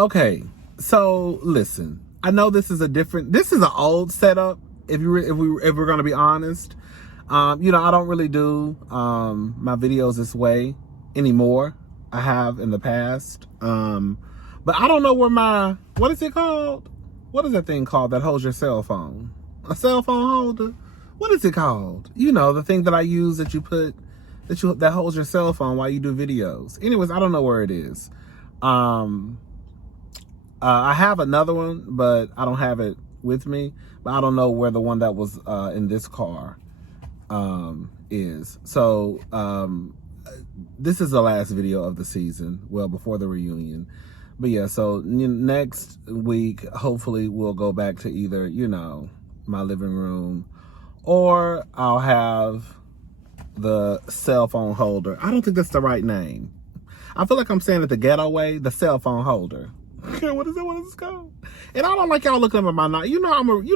Okay, so listen. I know this is an old setup. If we're gonna be honest, I don't really do my videos this way anymore. I have in the past, but I don't know where what is it called? What is that thing called that holds your cell phone? A cell phone holder? What is it called? The thing that I use that holds your cell phone while you do videos. Anyways, I don't know where it is. I have another one, but I don't have it with me. But I don't know where the one that was in this car is. So this is the last video of the season. Well, before the reunion. But yeah, so next week, hopefully we'll go back to either, my living room, or I'll have the cell phone holder. I don't think that's the right name. I feel like I'm saying it the ghetto way, the cell phone holder. What is it called? And I don't like y'all looking at my nostrils.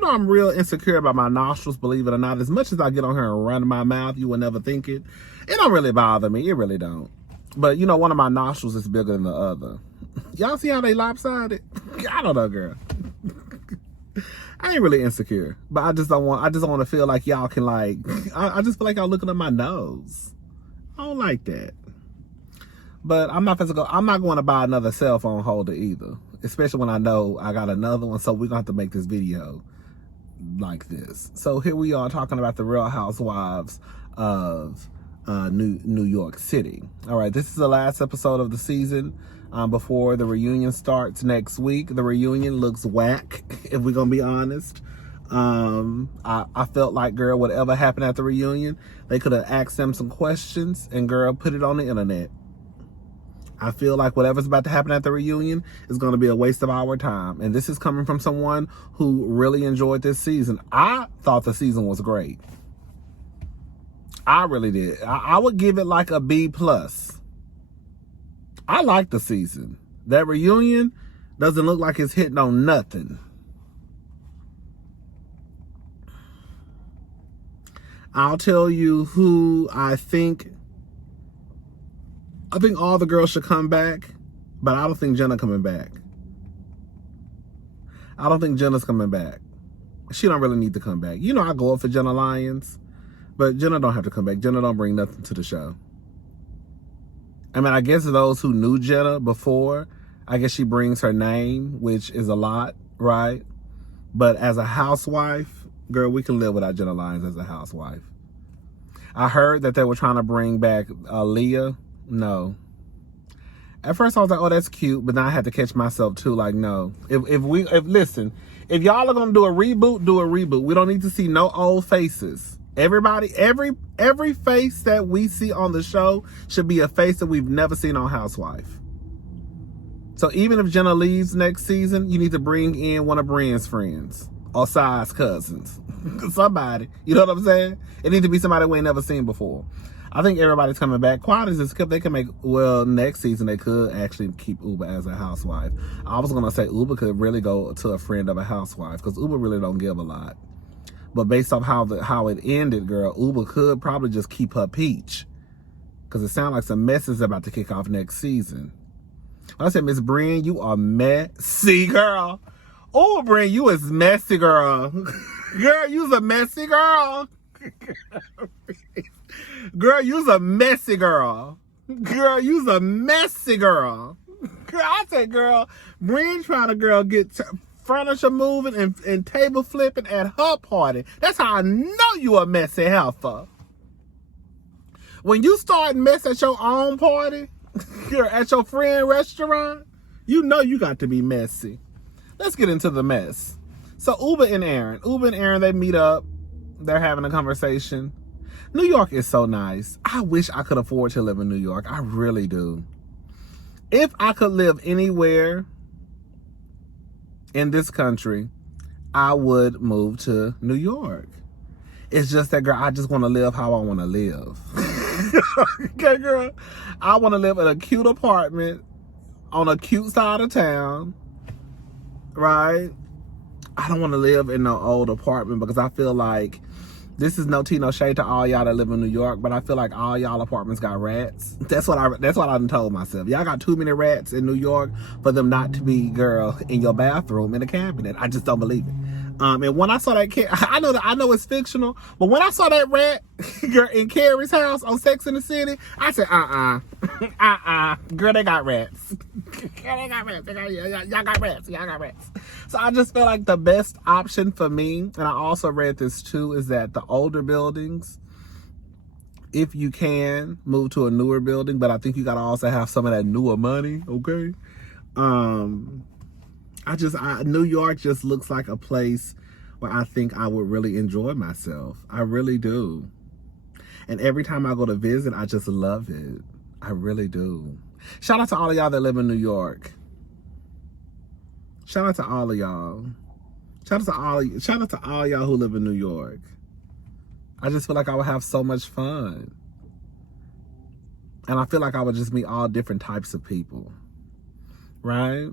I'm real insecure about my nostrils, believe it or not. As much as I get on here and run my mouth, you would never think it. It don't really bother me. It really don't. But one of my nostrils is bigger than the other. Y'all see how they lopsided? I don't know, girl. I ain't really insecure, but I just don't want to feel like y'all can I just feel like y'all looking at my nose. I don't like that. But I'm not going to buy another cell phone holder either, especially when I know I got another one. So we're going to have to make this video like this. So here we are talking about the Real Housewives of New York City. All right, this is the last episode of the season before the reunion starts next week. The reunion looks whack, if we're going to be honest. I felt like, girl, whatever happened at the reunion, they could have asked them some questions and, girl, put it on the internet. I feel like whatever's about to happen at the reunion is going to be a waste of our time. And this is coming from someone who really enjoyed this season. I thought the season was great. I really did. I would give it like a B+. I like the season. That reunion doesn't look like it's hitting on nothing. I'll tell you who I think all the girls should come back, but I don't think Jenna coming back. I don't think Jenna's coming back. She don't really need to come back. I go up for Jenna Lyons, but Jenna don't have to come back. Jenna don't bring nothing to the show. I mean, I guess those who knew Jenna before, I guess she brings her name, which is a lot, right? But as a housewife, girl, we can live without Jenna Lyons as a housewife. I heard that they were trying to bring back Leah. No. At first I was like, oh, that's cute, but then I had to catch myself too. Like, no. Listen, if y'all are gonna do a reboot, do a reboot. We don't need to see no old faces. Everybody, every face that we see on the show should be a face that we've never seen on Housewife. So even if Jenna leaves next season, you need to bring in one of Brienne's friends or Si's cousins. Somebody. You know what I'm saying? It needs to be somebody we ain't never seen before. I think everybody's coming back. Quiet as it's kept, they can next season they could actually keep Uber as a housewife. I was going to say Uber could really go to a friend of a housewife because Uber really don't give a lot. But based off how it ended, girl, Uber could probably just keep her peach. Because it sounds like some mess is about to kick off next season. I said, Miss Brienne, you are messy, girl. Oh, Brienne, you is messy, girl. Girl, you's a messy girl. Girl, you's a messy girl. Girl, you's a messy girl. Girl, I said, girl, Brienne trying to, get furniture moving and table flipping at her party. That's how I know you a messy heifer. When you start mess at your own party, at your friend restaurant, you know you got to be messy. Let's get into the mess. So Uber and Aaron, they meet up. They're having a conversation. New York is so nice. I wish I could afford to live in New York. I really do. If I could live anywhere in this country, I would move to New York. It's just that, girl, I just want to live how I want to live. Okay, girl? I want to live in a cute apartment on a cute side of town, right? I don't want to live in no old apartment because I feel like This is no tea, no shade to all y'all that live in New York, but I feel like all y'all apartments got rats. That's what I done told myself. Y'all got too many rats in New York for them not to be, girl, in your bathroom in a cabinet. I just don't believe it. And when I saw that cat, I know it's fictional, but when I saw that rat girl, in Carrie's house on Sex and the City, I said, girl, they got rats. Girl, they got rats. Y'all got rats. Y'all got rats. So I just feel like the best option for me, and I also read this too, is that the older buildings, if you can, move to a newer building, but I think you gotta also have some of that newer money, okay? New York just looks like a place where I think I would really enjoy myself. I really do. And every time I go to visit, I just love it. I really do. Shout out to all of y'all that live in New York. Shout out to all of y'all. Shout out to all y'all who live in New York. I just feel like I would have so much fun. And I feel like I would just meet all different types of people. Right?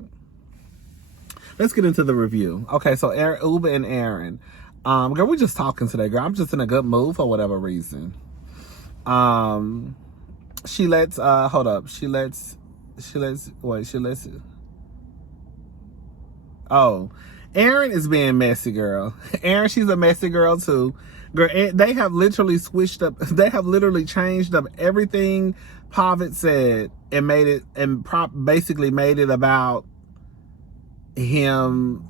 Let's get into the review. Okay, so Uba and Aaron. Girl, we're just talking today, girl. I'm just in a good mood for whatever reason. She lets Aaron is being messy, girl. Aaron, she's a messy girl too. Girl, they have literally changed up everything Pavitt said and basically made it about him.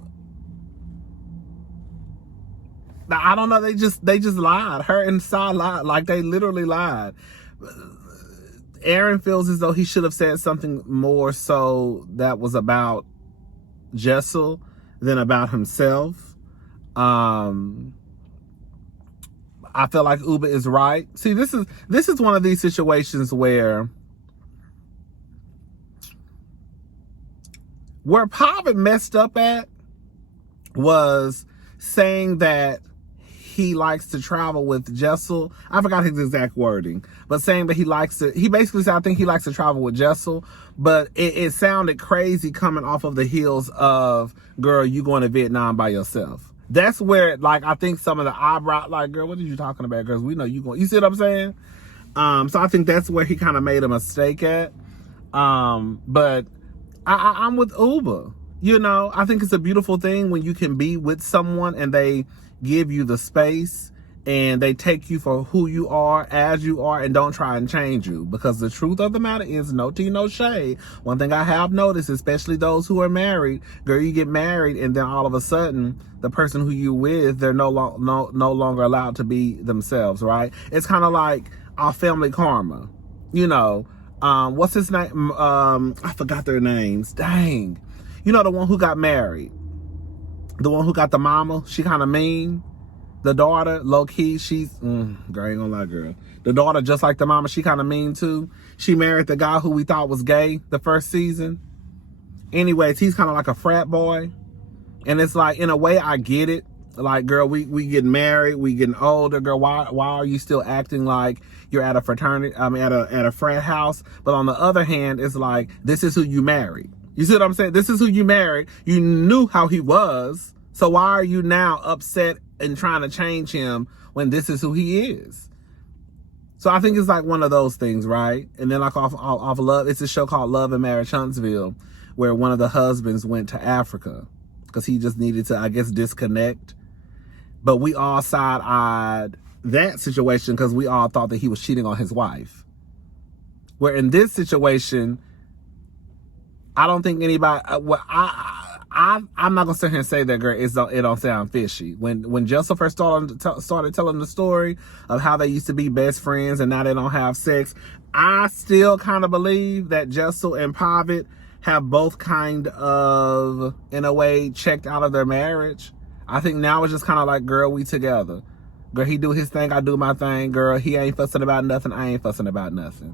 I don't know, they just lied. Her and Sai lied. Like, they literally lied. Aaron feels as though he should have said something more so that was about Jessel than about himself. I feel like Uba is right. See, this is one of these situations where Pavitt messed up at was saying that he likes to travel with Jessel. I forgot his exact wording, but saying that he basically said, I think he likes to travel with Jessel, but it sounded crazy coming off of the heels of, girl, you going to Vietnam by yourself. That's where, like, I think some of the eyebrow, like, girl, what are you talking about? Because we know you going, you see what I'm saying? So I think that's where he kind of made a mistake at. But I'm with Uba. You know, I think it's a beautiful thing when you can be with someone and they give you the space and they take you for who you are, as you are, and don't try and change you. Because the truth of the matter is, no tea, no shade. One thing I have noticed, especially those who are married, girl, you get married and then all of a sudden, the person who you with, they're no longer allowed to be themselves, right? It's kind of like our family karma. You know, what's his name? I forgot their names. Dang. You know, the one who got married. The one who got the mama, she kind of mean. The daughter, low-key, she's, girl, ain't gonna lie, girl. The daughter, just like the mama, she kind of mean too. She married the guy who we thought was gay the first season. Anyways, he's kind of like a frat boy. And it's like, in a way, I get it. Like, girl, we getting married, we getting older, girl. Why are you still acting like you're at a fraternity, at a frat house? But on the other hand, it's like, this is who you married. You see what I'm saying? This is who you married. You knew how he was. So why are you now upset and trying to change him when this is who he is? So I think it's like one of those things, right? And then like off of Love, it's a show called Love and Marriage Huntsville, where one of the husbands went to Africa because he just needed to, I guess, disconnect. But we all side-eyed that situation because we all thought that he was cheating on his wife. Where in this situation, I don't think anybody. I'm not gonna sit here and say that, girl. It don't sound fishy. When Jessel first started telling the story of how they used to be best friends and now they don't have sex, I still kind of believe that Jessel and Pavitt have both kind of, in a way, checked out of their marriage. I think now it's just kind of like, girl, we together. Girl, he do his thing, I do my thing. Girl, he ain't fussing about nothing, I ain't fussing about nothing.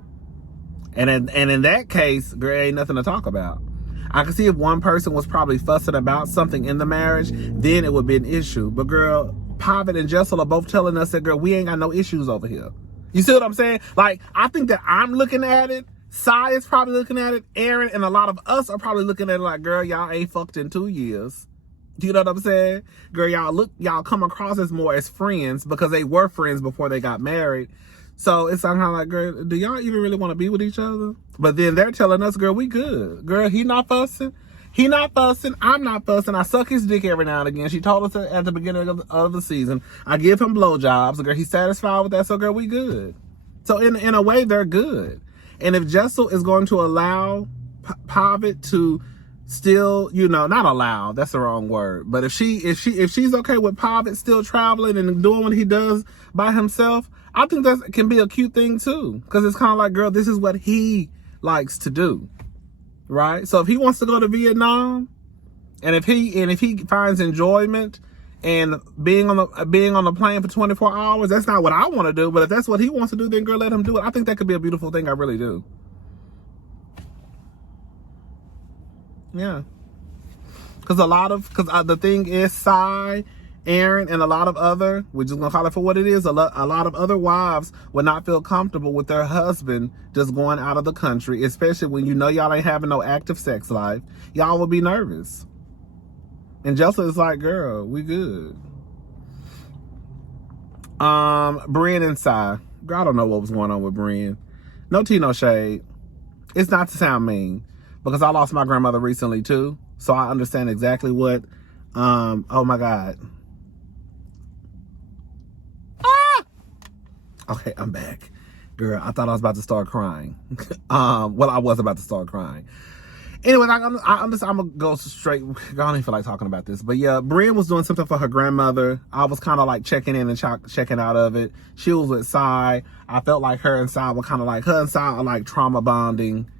And in that case, girl, ain't nothing to talk about. I can see if one person was probably fussing about something in the marriage, then it would be an issue. But girl, Pavitt and Jessel are both telling us that, girl, we ain't got no issues over here. You see what I'm saying? Like, I think that I'm looking at it. Sai is probably looking at it. Aaron and a lot of us are probably looking at it like, girl, y'all ain't fucked in 2 years. You know what I'm saying? Girl, y'all come across as more as friends because they were friends before they got married. So it's somehow like, girl, do y'all even really want to be with each other? But then they're telling us, girl, we good. Girl, he not fussing. He not fussing. I'm not fussing. I suck his dick every now and again. She told us at the beginning of the season. I give him blowjobs. Girl, he's satisfied with that. So, girl, we good. So in a way, they're good. And if Jessel is going to allow Pavitt to still, not allow, that's the wrong word. But if she's okay with Pavitt still traveling and doing what he does by himself, I think that can be a cute thing too. Because it's kind of like, girl, this is what he likes to do. Right? So if he wants to go to Vietnam, and if he finds enjoyment in being on the plane for 24 hours, that's not what I want to do. But if that's what he wants to do, then girl, let him do it. I think that could be a beautiful thing. I really do. Yeah. Because the thing is, Sai, Aaron, and a lot of other, we're just going to call it for what it is, a lot of other wives would not feel comfortable with their husband just going out of the country, especially when y'all ain't having no active sex life. Y'all will be nervous. And Jessel is like, girl, we good. Brienne and Sai. Girl, I don't know what was going on with Brienne. No tea, no shade. It's not to sound mean, because I lost my grandmother recently too. So I understand exactly what, oh my God. Okay, I'm back. Girl, I thought I was about to start crying. Well, I was about to start crying. Anyway, I'm gonna go straight. I don't even feel like talking about this. But yeah, Brienne was doing something for her grandmother. I was kind of like checking in and checking out of it. She was with Sai. I felt like her and Sai were kind of like, her and Sai are like trauma bonding.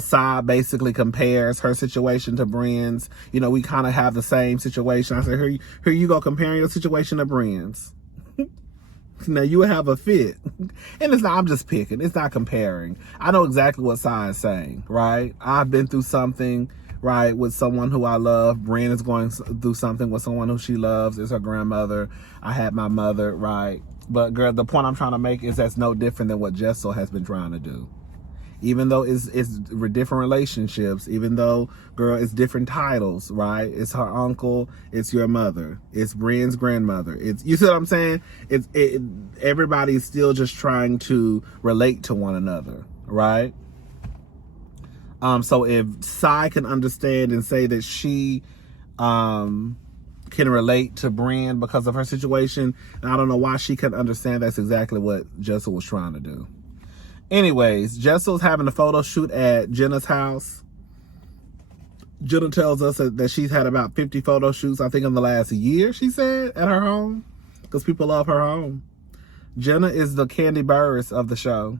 Sai basically compares her situation to Brienne's. We kind of have the same situation. I said, here you go comparing your situation to Brienne's. Now you have a fit. And it's not, I'm just picking. It's not comparing. I know exactly what Sai is saying, right? I've been through something, right, with someone who I love. Brienne is going through something with someone who she loves. It's her grandmother. I had my mother, right? But girl, the point I'm trying to make is that's no different than what Jessel has been trying to do. Even though it's different relationships, even though, girl, it's different titles, right? It's her uncle, it's your mother, it's Brienne's grandmother. You see what I'm saying? Everybody's still just trying to relate to one another, right? So if Sai can understand and say that she can relate to Brienne because of her situation, and I don't know why she couldn't understand, that's exactly what Jessel was trying to do. Anyways, Jessel's having a photo shoot at Jenna's house. Jenna tells us that she's had about 50 photo shoots, I think, in the last year, she said, at her home. Because people love her home. Jenna is the Candy Burris of the show.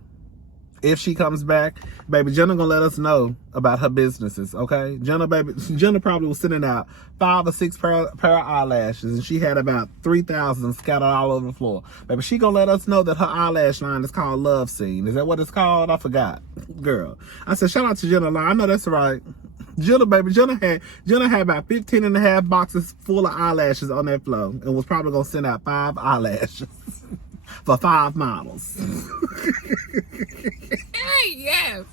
If she comes back, baby, Jenna gonna let us know about her businesses, okay? Jenna probably was sending out 5 or 6 pair of eyelashes, and she had about 3,000 scattered all over the floor. Baby, she gonna let us know that her eyelash line is called Love Scene. Is that what it's called? I forgot. Girl. I said, shout out to Jenna line. I know that's right. Jenna had about 15 and a half boxes full of eyelashes on that floor, and was probably gonna send out 5 eyelashes for 5 models. Yes.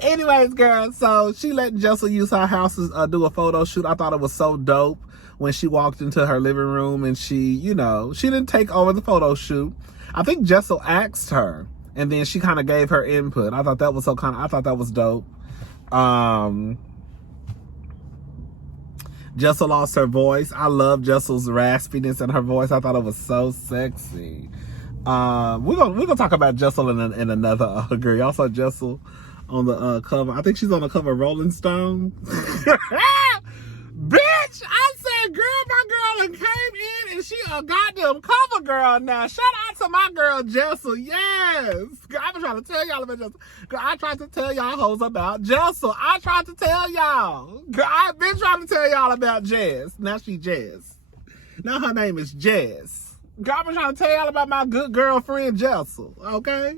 Anyways, girl, so she let Jessel use her house to do a photo shoot. I thought it was so dope when she walked into her living room and she didn't take over the photo shoot. I think Jessel asked her, and then she kind of gave her input. I thought that was I thought that was dope. Jessel lost her voice. I love Jessel's raspiness in her voice. I thought it was so sexy. We're gonna talk about Jessel in another girl. Y'all saw Jessel on the cover. I think she's on the cover of Rolling Stone. Bitch, I said, girl, my girl came in and she a goddamn cover girl now. Shout out to my girl Jessel. Yes. Girl, I've been trying to tell y'all about Jessel. Girl, I tried to tell y'all hoes about Jessel. I tried to tell y'all. Girl, I've been trying to tell y'all about Jazz. Now she Jazz. Now her name is Jazz. Girl, I've been trying to tell y'all about my good girlfriend Jessel, okay?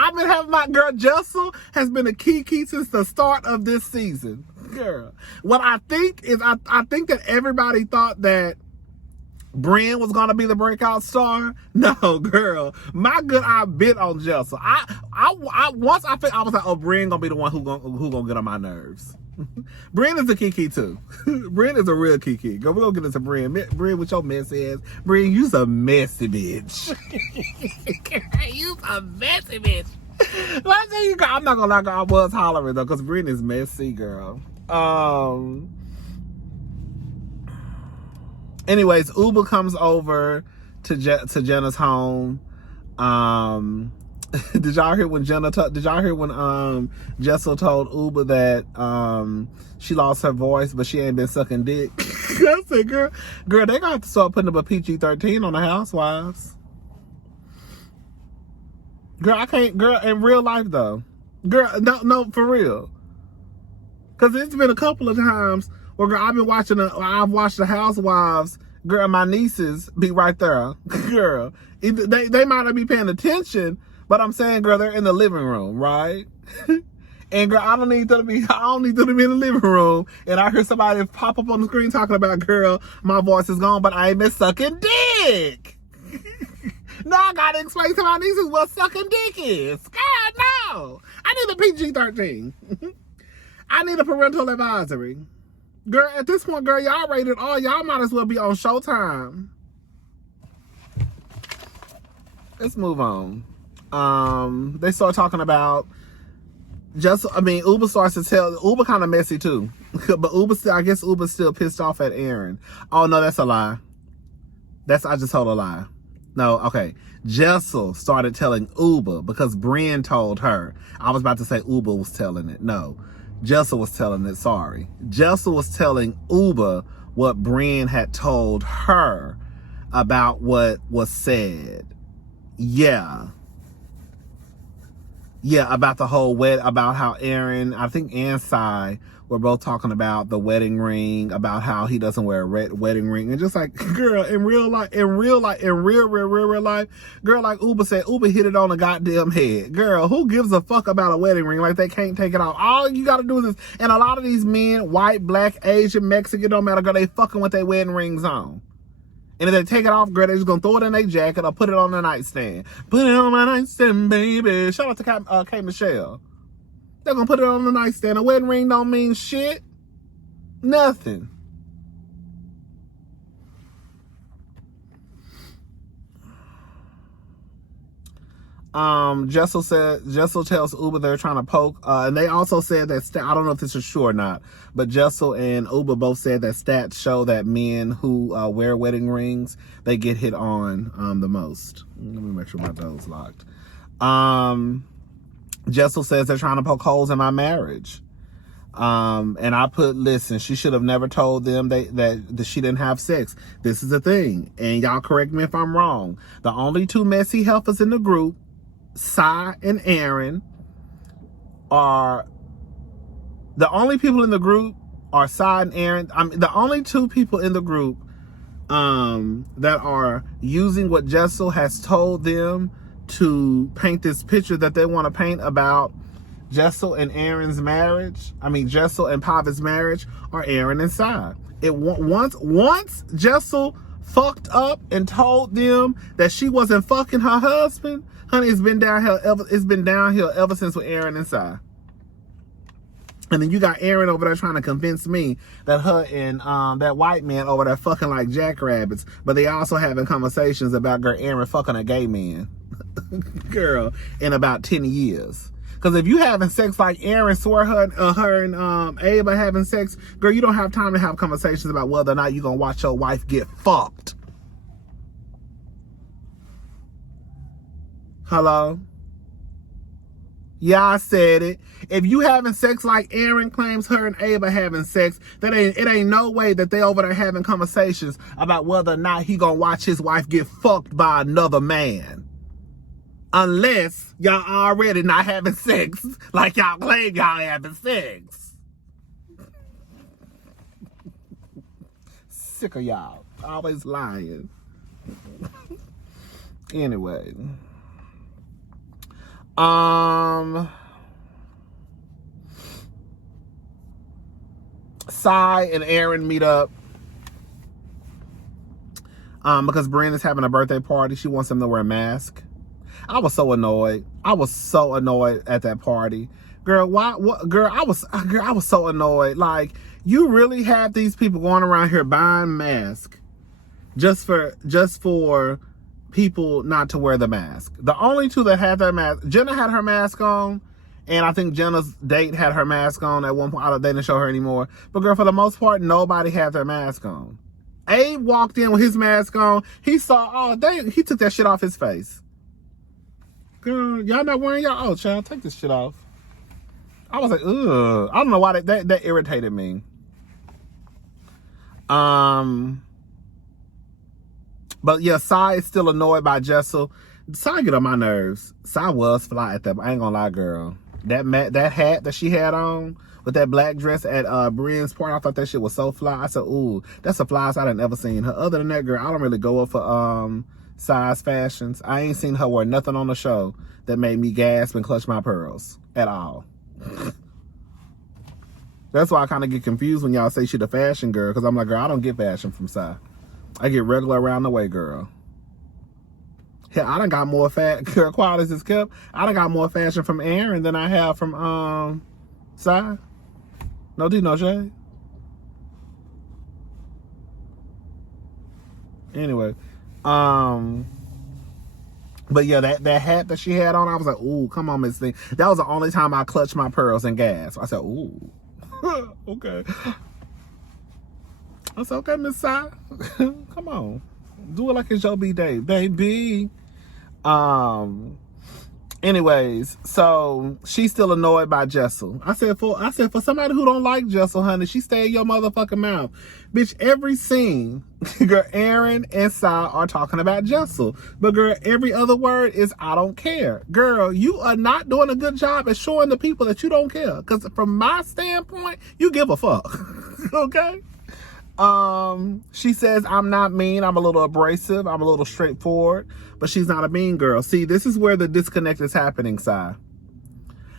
I've been having my girl Jessel has been a key since the start of this season. Girl, what I think is I think that everybody thought that Brienne was gonna be the breakout star. No, girl, my good eye bit on Jessel. Once I think I was like, oh, Brienne gonna be the one who gonna get on my nerves. Brienne is a Kiki too. Brienne is a real Kiki. We're gonna get into Brienne. Brienne with your messy ass. Brienne, you's a messy bitch. You's a messy bitch. I tell you, I'm not gonna lie, I was hollering though, because Brienne is messy, girl. Anyways, Uber comes over to Jenna's home. Did y'all hear when Jessel told Uber that she lost her voice, but she ain't been sucking dick? I said, girl, they gonna have to start putting up a PG-13 on the Housewives. Girl, I can't. Girl, in real life though, girl, no, for real. Cause it's been a couple of times where, girl, I've watched the Housewives. Girl, my nieces be right there. Girl, they might not be paying attention, but I'm saying, girl, they're in the living room, right? And girl, I don't need them to be in the living room. And I hear somebody pop up on the screen talking about, girl, my voice is gone, but I ain't been sucking dick. Now I gotta explain to my nieces what sucking dick is. God, no. I need a PG-13. I need a parental advisory. Girl, at this point, girl, y'all rated all. Y'all might as well be on Showtime. Let's move on. They start talking about Uber starts to tell. Uber kind of messy too. But I guess Uber's still pissed off at Aaron. Oh, no, that's a lie. I just told a lie. No, okay. Jessel started telling Uber because Brienne told her. I was about to say Uber was telling it. No, Jessel was telling it. Sorry. Jessel was telling Uber what Brienne had told her about what was said. Yeah, about the whole about how Aaron, I think, and Sai were both talking about the wedding ring, about how he doesn't wear a wedding ring. And just like, girl, in real life, girl, like Uber said, Uber hit it on the goddamn head. Girl, who gives a fuck about a wedding ring? Like, they can't take it off. All you gotta do is this. And a lot of these men, white, black, Asian, Mexican, don't matter, girl, they fucking with their wedding rings on. And if they take it off, girl, they're just gonna throw it in their jacket or put it on the nightstand. Put it on my nightstand, baby. Shout out to K. Michelle. They're gonna put it on the nightstand. A wedding ring don't mean shit. Nothing. Jessel tells Uber they're trying to poke, and they also said that I don't know if this is true or not, but Jessel and Uber both said that stats show that men who wear wedding rings, they get hit on the most. Let me make sure my door's locked. Jessel says they're trying to poke holes in my marriage. And I put, listen, she should have never told them that she didn't have sex. This is the thing, and y'all correct me if I'm wrong. The only two messy heifers in the group, Sai and Aaron, are the only people in the group are Sai and Aaron. The only two people in the group that are using what Jessel has told them to paint this picture that they want to paint about Jessel and Aaron's marriage. Jessel and Pavi's marriage are Aaron and Sai. Once Jessel fucked up and told them that she wasn't fucking her husband, honey, it's been downhill ever since with Aaron and Sai. And then you got Aaron over there trying to convince me that her and that white man over there fucking like jackrabbits, but they also having conversations about Aaron fucking a gay man, girl, in about 10 years. Because if you having sex like Aaron swore her and Ava having sex, girl, you don't have time to have conversations about whether or not you're going to watch your wife get fucked. Hello? Yeah, I said it. If you having sex like Aaron claims her and Ava having sex, it ain't no way that they over there having conversations about whether or not he gonna watch his wife get fucked by another man. Unless y'all already not having sex like y'all claim y'all having sex. Sick of y'all. Always lying. Anyway. Sai and Aaron meet up. because Brenda's having a birthday party. She wants him to wear a mask. I was so annoyed. I was so annoyed at that party. Girl, why? What? Girl, I was so annoyed. Like, you really have these people going around here buying masks just for people not to wear the mask. The only two that had their mask, Jenna had her mask on, and I think Jenna's date had her mask on at one point. They didn't show her anymore. But girl, for the most part, nobody had their mask on. Abe walked in with his mask on. He saw, he took that shit off his face. Girl, y'all not wearing y'all? Oh, child, take this shit off. I was like, ugh. I don't know why that irritated me. But yeah, Sai is still annoyed by Jessel. Sai get on my nerves. Sai was fly at that. I ain't gonna lie, girl. That hat that she had on with that black dress at Brienne's party, I thought that shit was so fly. I said, ooh, that's the flyest I'd ever seen her. Other than that, girl, I don't really go up for Sai's fashions. I ain't seen her wear nothing on the show that made me gasp and clutch my pearls at all. That's why I kind of get confused when y'all say she the fashion girl, because I'm like, girl, I don't get fashion from Sai. I get regular around the way, girl. Hell, I done got more girl, quiet as it's kept. I done got more fashion from Aaron than I have from Sai. No D, no shade. Anyway, but yeah, that hat that she had on, I was like, ooh, come on, Miss Thing. That was the only time I clutched my pearls and gas. I said, ooh, okay. I said, okay, Miss Sai, come on, do it like it's your B-Day, baby. Anyways, so she's still annoyed by Jessel. I said for somebody who don't like Jessel, honey, she stay in your motherfucking mouth. Bitch, every scene, girl, Aaron and Sai are talking about Jessel. But girl, every other word is I don't care. Girl, you are not doing a good job at showing the people that you don't care. Because from my standpoint, you give a fuck. Okay? She says, I'm not mean. I'm a little abrasive. I'm a little straightforward. But she's not a mean girl. See, this is where the disconnect is happening, Sai.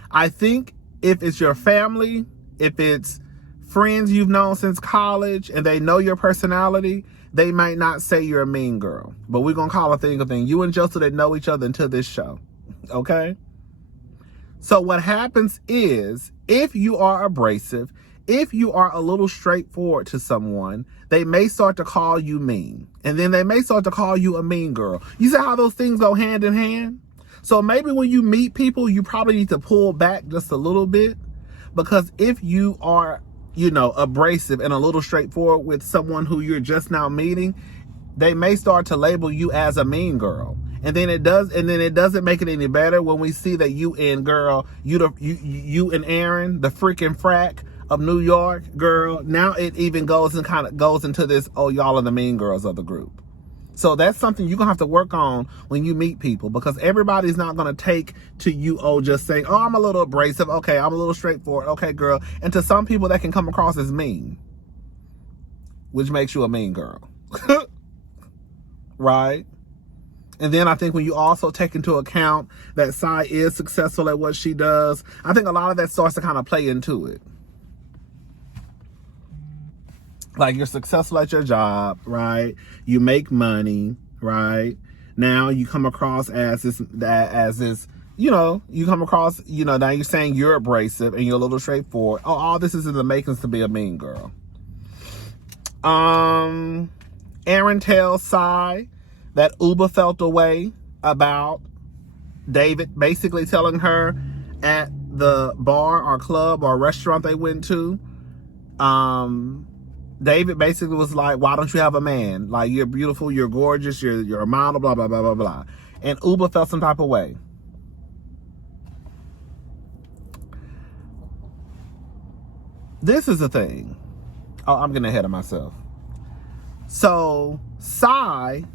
I think if it's your family, if it's friends you've known since college and they know your personality, they might not say you're a mean girl. But we're going to call a thing a thing. You and Joseph, they know each other until this show. Okay? So what happens is, if you are abrasive, if you are a little straightforward to someone, they may start to call you mean. And then they may start to call you a mean girl. You see how those things go hand in hand? So maybe when you meet people, you probably need to pull back just a little bit. Because if you are, abrasive and a little straightforward with someone who you're just now meeting, they may start to label you as a mean girl. And then it doesn't make it any better when we see that you and Aaron, the freaking frack of New York, girl, now it even goes into this, oh, y'all are the mean girls of the group. So that's something you're going to have to work on when you meet people, because everybody's not going to take to you, just saying, oh, I'm a little abrasive. Okay, I'm a little straightforward. Okay, girl. And to some people that can come across as mean, which makes you a mean girl. Right? And then I think when you also take into account that Sai is successful at what she does, I think a lot of that starts to kind of play into it. Like, you're successful at your job, right? You make money, right? Now you come across as this, you come across, now you're saying you're abrasive and you're a little straightforward. Oh, all this is in the makings to be a mean girl. Aaron tells Sai that Uba felt a way about David, basically telling her at the bar or club or restaurant they went to, David basically was like, why don't you have a man? Like, you're beautiful, you're gorgeous, you're a model, blah, blah, blah, blah, blah. And Uba felt some type of way. This is the thing. Oh, I'm getting ahead of myself. So, Sai,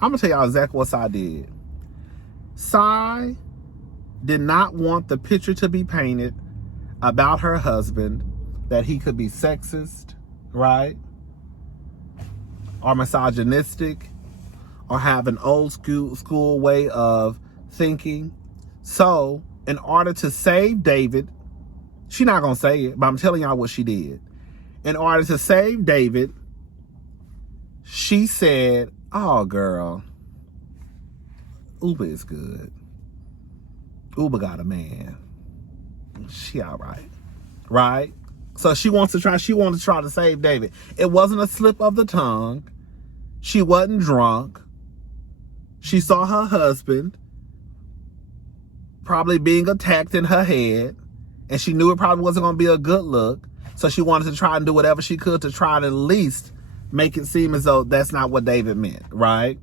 I'm going to tell y'all exactly what Sai did. Sai did not want the picture to be painted about her husband that he could be sexist, right? Or misogynistic, or have an old school way of thinking. So, in order to save David, she's not going to say it, but I'm telling y'all what she did. In order to save David, she said, Oh, girl. Uber is good. Uber got a man. She all right. Right? So she wanted to try to save David. It wasn't a slip of the tongue. She wasn't drunk. She saw her husband probably being attacked in her head, and she knew it probably wasn't going to be a good look. So she wanted to try and do whatever she could to try to at least make it seem as though that's not what David meant, right?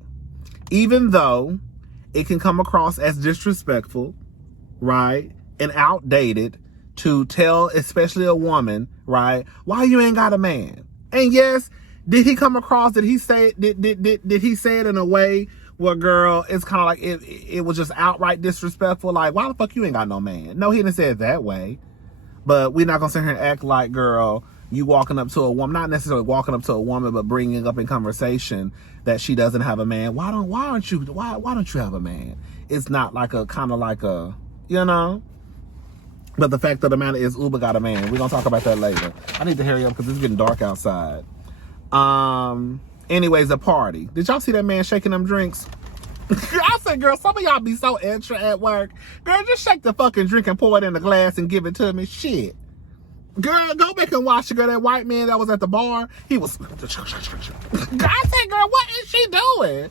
Even though it can come across as disrespectful, right, and outdated to tell, especially a woman, right, why you ain't got a man? And yes, did he come across? Did he say it in a way where, girl, it's kind of like it was just outright disrespectful? Like, why the fuck you ain't got no man? No, he didn't say it that way. But we're not gonna sit here and act like, girl, you walking up to a woman, not necessarily walking up to a woman, but bringing up in conversation that she doesn't have a man. Why don't you have a man? It's not like a kind of like a, you know. But the fact of the matter is, Uber got a man. We're gonna talk about that later. I need to hurry up because it's getting dark outside. Anyways, the party. Did y'all see that man shaking them drinks? I said, girl, some of y'all be so extra at work. Girl, just shake the fucking drink and pour it in the glass and give it to me. Shit. Girl, go back and watch it, girl. That white man that was at the bar, he was... I said, girl, what is she doing?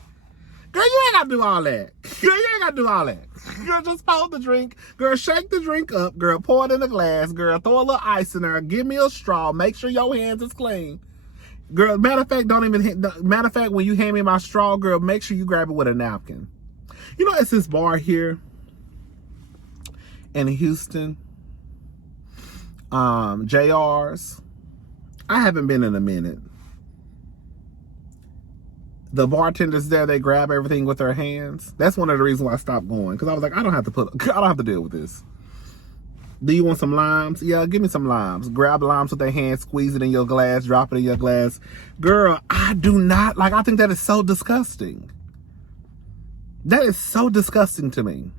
Girl, you ain't gotta do all that. Girl, you ain't gotta do all that. Girl, just pour the drink. Girl, shake the drink up. Girl, pour it in the glass. Girl, throw a little ice in there. Give me a straw. Make sure your hands is clean. Girl, matter of fact, when you hand me my straw, girl, make sure you grab it with a napkin. You know, it's this bar here in Houston, JR's. I haven't been in a minute. The bartenders there, they grab everything with their hands. That's one of the reasons why I stopped going, because I was like, I don't have to deal with this. Do you want some limes? Yeah, give me some limes. Grab limes with their hands, squeeze it in your glass, drop it in your glass. Girl, I do not, I think that is so disgusting. That is so disgusting to me.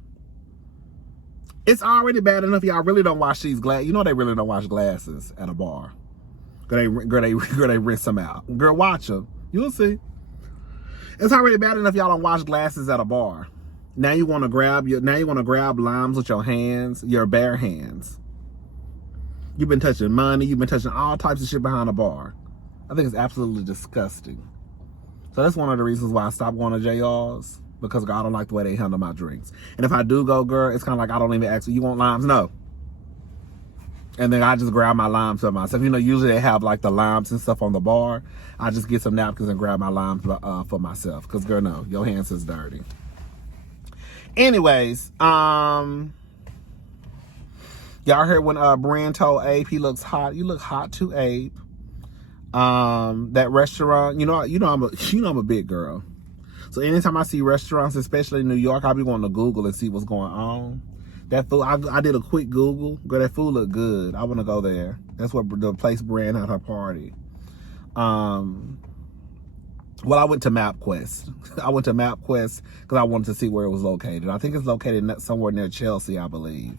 It's already bad enough y'all really don't wash these glasses. You know they really don't wash glasses at a bar. Girl, they rinse them out. Girl, watch them. You'll see. It's already bad enough y'all don't wash glasses at a bar. Now you want to grab limes with your hands, your bare hands. You've been touching money. You've been touching all types of shit behind a bar. I think it's absolutely disgusting. So that's one of the reasons why I stopped going to JR's, because girl, I don't like the way they handle my drinks. And if I do go, girl, it's kind of like I don't even ask, you want limes? No. And then I just grab my limes for myself. You know, usually they have like the limes and stuff on the bar. I just get some napkins and grab my limes for myself. Because girl, no, your hands is dirty. Anyways, y'all heard when Brian told Abe he looks hot. You look hot too, Abe. That restaurant, you know I'm a big girl. So anytime I see restaurants, especially in New York, I'll be going to Google and see what's going on. That food, I did a quick Google. Girl, that food looked good. I want to go there. That's what the place Brian had her party. Well, I went to MapQuest. I went to MapQuest because I wanted to see where it was located. I think it's located somewhere near Chelsea, I believe.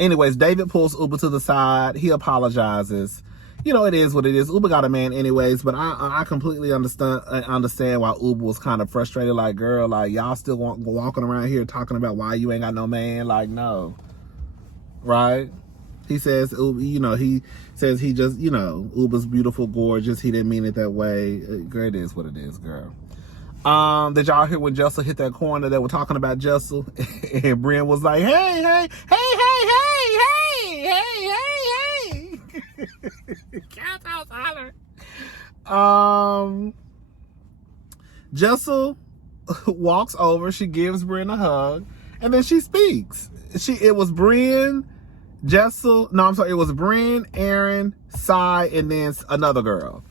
Anyways, David pulls Uber to the side. He apologizes. You know, it is what it is. Uber got a man anyways, but I completely understand why Uber was kind of frustrated. Like, girl, like, y'all still walking around here talking about why you ain't got no man. Like, no. Right? He says, he just, Uber's beautiful, gorgeous. He didn't mean it that way. Girl, it is what it is, girl. Did y'all hear when Jessel hit that corner? They were talking about Jessel, and Brian was like, hey. Cat's house holler. Jessel walks over. She gives Brian a hug, and then she speaks. It was Brian, Jessel. No, I'm sorry. It was Brian, Aaron, Sai, and then another girl.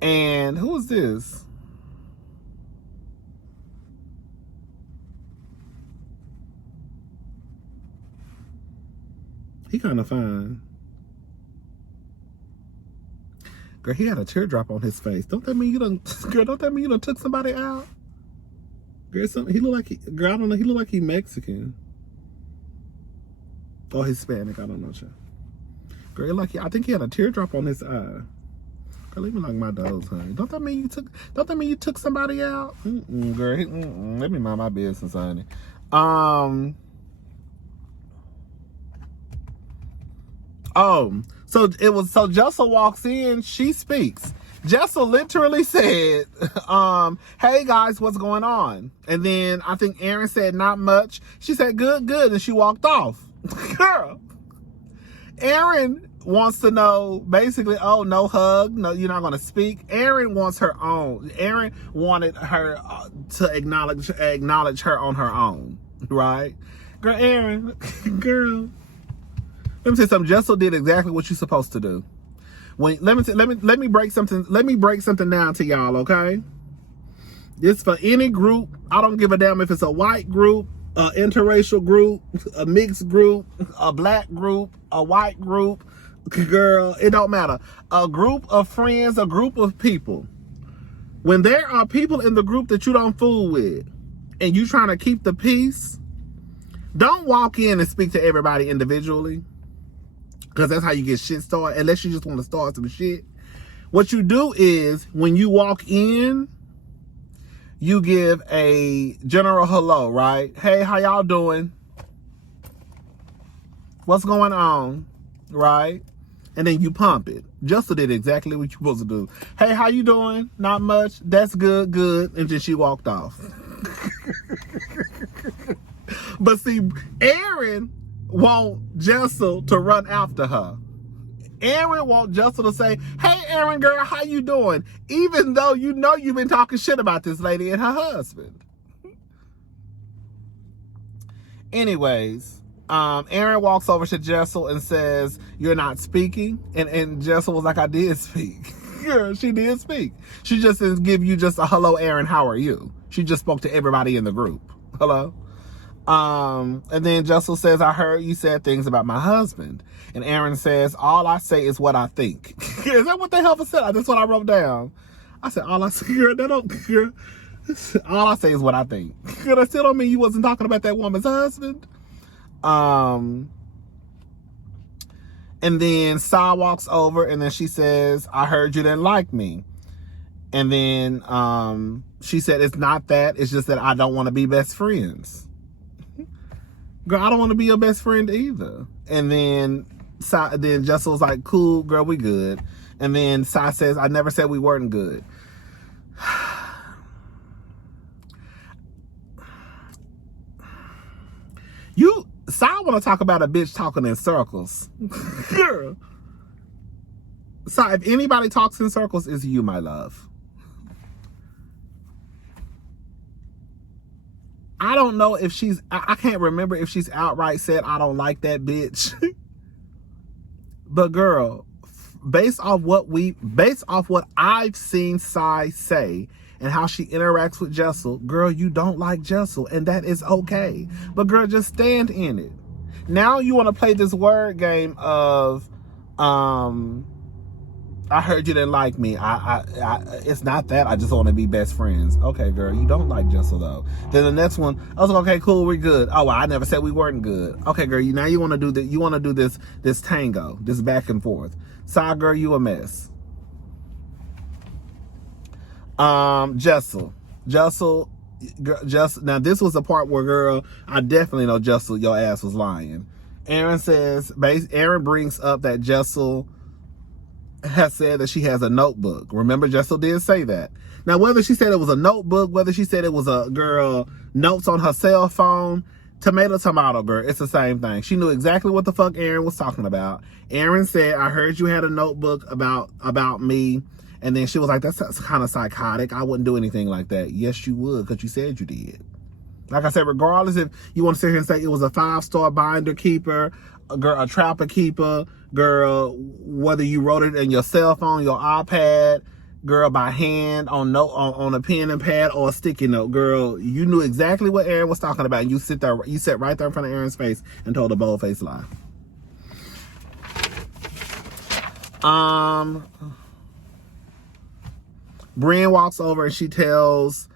And who was this? He kind of fine. Girl, he had a teardrop on his face. Don't that mean you done took somebody out? Girl, he look like girl, I don't know, he look like he Mexican. Or Hispanic, I don't know. Girl, I think he had a teardrop on his eye. Girl, Girl, leave me like my dogs, honey. Don't that mean you took somebody out? Girl, let me mind my business, honey. So Jessel walks in, she speaks. Jessel literally said, hey guys, what's going on? And then I think Aaron said, not much. She said, good, and she walked off. Girl, Aaron wants to know, basically, oh, no hug, no, you're not going to speak. Aaron wants her own. Aaron wanted her to acknowledge her on her own, right? Girl, Aaron, girl, let me say something. Jessel did exactly what you're supposed to do. Let me break something down to y'all, okay? This for any group. I don't give a damn if it's a white group, a interracial group, a mixed group, a black group, a white group. Girl, it don't matter. A group of friends, a group of people. When there are people in the group that you don't fool with and you trying to keep the peace, don't walk in and speak to everybody individually, because that's how you get shit started, unless you just want to start some shit. What you do is, when you walk in, you give a general hello, right? Hey, how y'all doing? What's going on? Right? And then you pump it. Jessel did exactly what you're supposed to do. Hey, how you doing? Not much. That's good. And then she walked off. But see, Aaron want Jessel to run after her. Aaron want Jessel to say, hey, Aaron, girl, how you doing? Even though you know you've been talking shit about this lady and her husband. Anyways, Aaron walks over to Jessel and says, you're not speaking. And Jessel was like, I did speak. Girl, she did speak. She just didn't give you just a hello, Aaron, how are you? She just spoke to everybody in the group. Hello? And then Jessel says, I heard you said things about my husband. And Aaron says, all I say is what I think. Is that what the hell I said? That's what I wrote down. I said, all I say, girl, all I say is what I think. Girl, that still don't mean you wasn't talking about that woman's husband. And then Sai walks over and then she says, I heard you didn't like me. And then she said, it's not that. It's just that I don't want to be best friends. Girl, I don't want to be your best friend either. And then Jessel's like, cool, girl, we good. And then Sai says, I never said we weren't good. Sai want to talk about a bitch talking in circles. Girl. Sai, if anybody talks in circles, it's you, my love. I don't know if I can't remember if she's outright said, I don't like that bitch. But girl, based off what I've seen Sai say and how she interacts with Jessel, girl, you don't like Jessel, and that is okay. But girl, just stand in it. Now you want to play this word game of, I heard you didn't like me. It's not that. I just want to be best friends. Okay, girl, you don't like Jessel though. Then the next one, I was like, okay, cool, we're good. Oh, well, I never said we weren't good. Okay, girl, now you want to do that. You want to do this tango, this back and forth. Sai, girl, you a mess. Jessel, now this was the part where, girl, I definitely know Jessel, your ass was lying. Aaron brings up that Jessel has said that she has a notebook. Remember, Jessel did say that. Now, whether she said it was a notebook, whether she said it was a girl notes on her cell phone, tomato, girl, it's the same thing. She knew exactly what the fuck Aaron was talking about. Aaron said, I heard you had a notebook about me. And then she was like, that's kind of psychotic. I wouldn't do anything like that. Yes, you would, because you said you did. Like I said, regardless if you want to sit here and say it was a 5-star binder keeper, a trapper keeper, girl, whether you wrote it in your cell phone, your iPad, girl, by hand, on a pen and pad or a sticky note, girl, you knew exactly what Aaron was talking about. And you sat right there in front of Aaron's face and told a bold-faced lie. Brienne walks over and she feels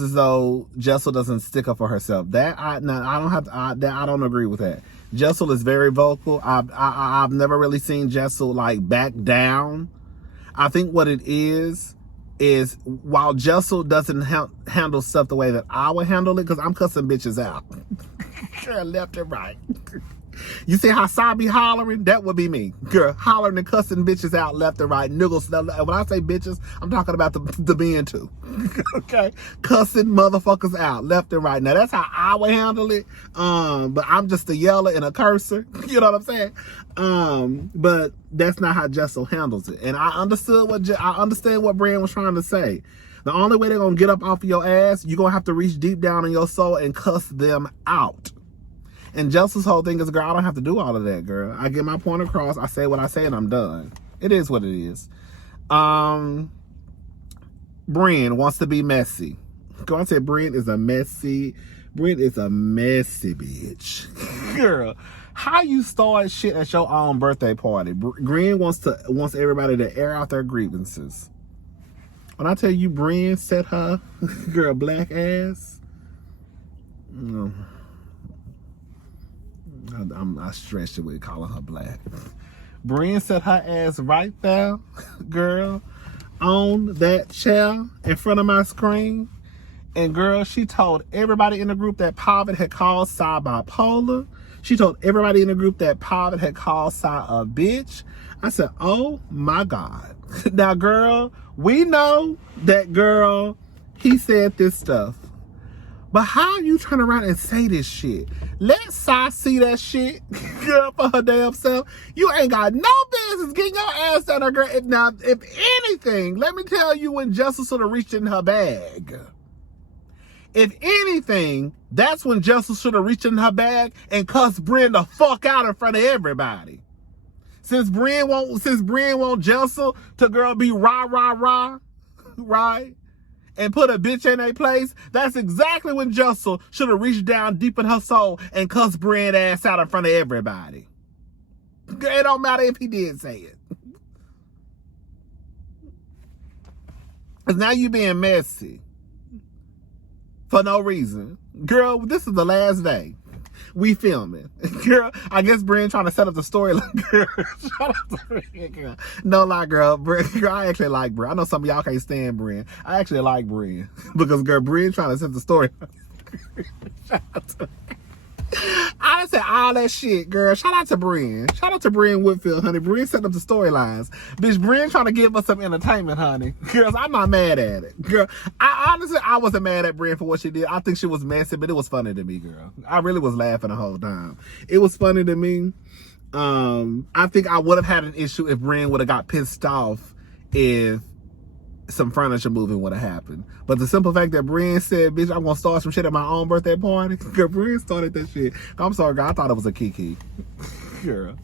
as though Jessel doesn't stick up for herself. I don't agree with that. Jessel is very vocal. I've never really seen Jessel like back down. I think what it is while Jessel doesn't handle stuff the way that I would handle it, because I'm cussing bitches out. Girl, left and right. You see how Sabi hollering? That would be me. Girl, hollering and cussing bitches out left and right. Niggles. When I say bitches, I'm talking about the men too. Okay? Cussing motherfuckers out left and right. Now, that's how I would handle it. But I'm just a yeller and a cursor. You know what I'm saying? But that's not how Jessel handles it. And I understand what Brian was trying to say. The only way they're going to get up off of your ass, you're going to have to reach deep down in your soul and cuss them out. And Jessel's whole thing is, girl, I don't have to do all of that, girl. I get my point across, I say what I say, and I'm done. It is what it is. Brian wants to be messy. Go on, say Brian is a messy bitch. Girl, how you start shit at your own birthday party? Brian wants everybody to air out their grievances. When I tell you Brian set her girl black ass, no. I stretched it with calling her black. Brian set her ass right there, girl, on that chair in front of my screen. And girl, she told everybody in the group that Pavitt had called Sai bipolar. She told everybody in the group that Pavitt had called Sai a bitch. I said, oh my God. Now, girl, we know that, girl, he said this stuff. But how you turn around and say this shit? Let Sai see that shit, girl, for her damn self. You ain't got no business getting your ass down her, girl. If anything, let me tell you when Jessel should have reached in her bag. If anything, that's when Jessel should have reached in her bag and cussed Brian the fuck out in front of everybody. Since Brian want Jessel to, girl, be rah, right? And put a bitch in a place, that's exactly when Jessel should have reached down deep in her soul and cussed Brian ass out in front of everybody. It don't matter if he did say it. Because now you being messy. For no reason. Girl, this is the last day. We filming. Girl, I guess Brian trying to set up the storyline. Girl, shout out to Brian, girl. No lie, girl. Girl, I actually like Brian. I know some of y'all can't stand Brian. I actually like Brian. Because, girl, Brian trying to set the story. Shout out to I done said all that shit, girl. Shout out to Brian. Shout out to Brian Whitfield, honey. Brian setting up the storylines. Bitch, Brian trying to give us some entertainment, honey. Girls, I'm not mad at it. Girl, I wasn't mad at Brian for what she did. I think she was messy, but it was funny to me, girl. I really was laughing the whole time. It was funny to me. I think I would have had an issue if Brian would have got pissed off if some furniture moving would have happened. But the simple fact that Brian said, bitch, I'm gonna start some shit at my own birthday party. Girl, Brian started that shit. I'm sorry, girl, I thought it was a kiki. Girl,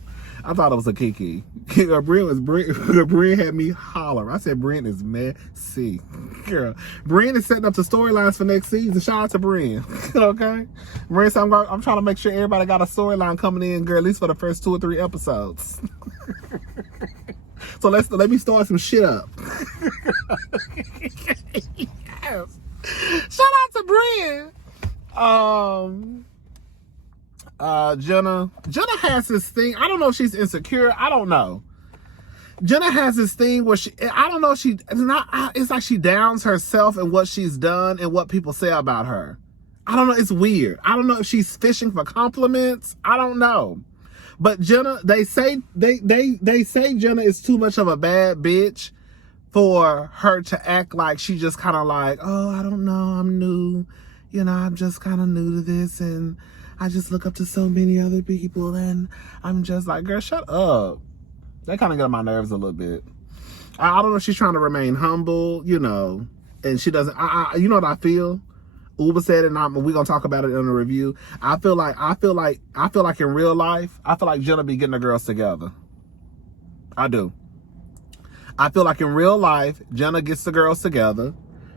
I thought it was a kiki. Girl, Brian had me holler. I said, Brian is messy. Girl, Brian is setting up the storylines for next season. Shout out to Brian. Okay? Brian said, I'm trying to make sure everybody got a storyline coming in, girl, at least for the first 2 or 3 episodes. So let me start some shit up. Yes. Shout out to Brian. Jenna has this thing. I don't know if she's insecure. I don't know. Jenna has this thing where I don't know if it's like she downs herself and what she's done and what people say about her. I don't know. It's weird. I don't know if she's fishing for compliments. I don't know. But Jenna, they say Jenna is too much of a bad bitch for her to act like she just kind of like, oh, I don't know, I'm new. You know, I'm just kind of new to this and I just look up to so many other people and I'm just like, girl, shut up. That kind of got on my nerves a little bit. I don't know if she's trying to remain humble, you know, and she doesn't, you know what I feel? Uber said it, and we're gonna talk about it in a review. I feel like in real life, I feel like Jenna be getting the girls together. I do. I feel like in real life, Jenna gets the girls together.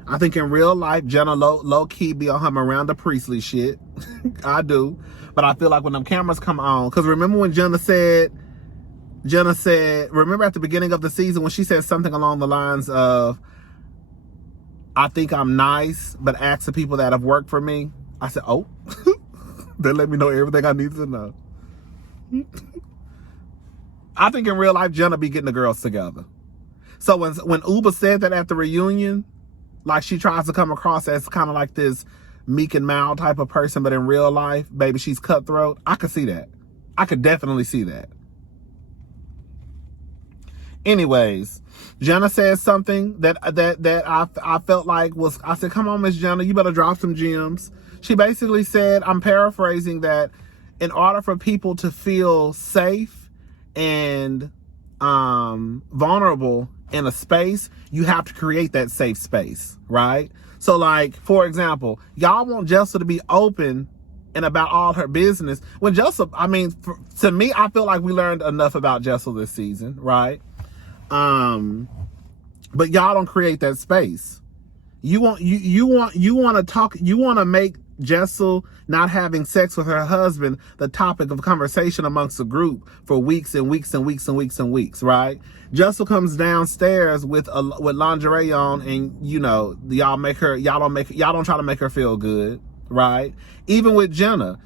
I think in real life, Jenna low key be on her Miranda Priestley shit. I do. But I feel like when them cameras come on, because remember when Jenna said, remember at the beginning of the season when she said something along the lines of, I think I'm nice, but ask the people that have worked for me. I said, oh, they let me know everything I need to know. I think in real life, Jenna be getting the girls together. So when Uber said that at the reunion, like she tries to come across as kind of like this meek and mild type of person, but in real life, baby, she's cutthroat. I could see that. I could definitely see that. Anyways, Jenna said something that I felt like was, I said, come on, Miss Jenna, you better drop some gems. She basically said, I'm paraphrasing, that in order for people to feel safe and vulnerable in a space, you have to create that safe space, right? So like, for example, y'all want Jessel to be open and about all her business. When Jessel, I mean, to me, I feel like we learned enough about Jessel this season, right? But y'all don't create that space. You want to talk, you want to make Jessel not having sex with her husband the topic of conversation amongst the group for weeks and weeks and weeks and weeks and weeks, right? Jessel comes downstairs with lingerie on, and y'all don't try to make her feel good, right? Even with Jenna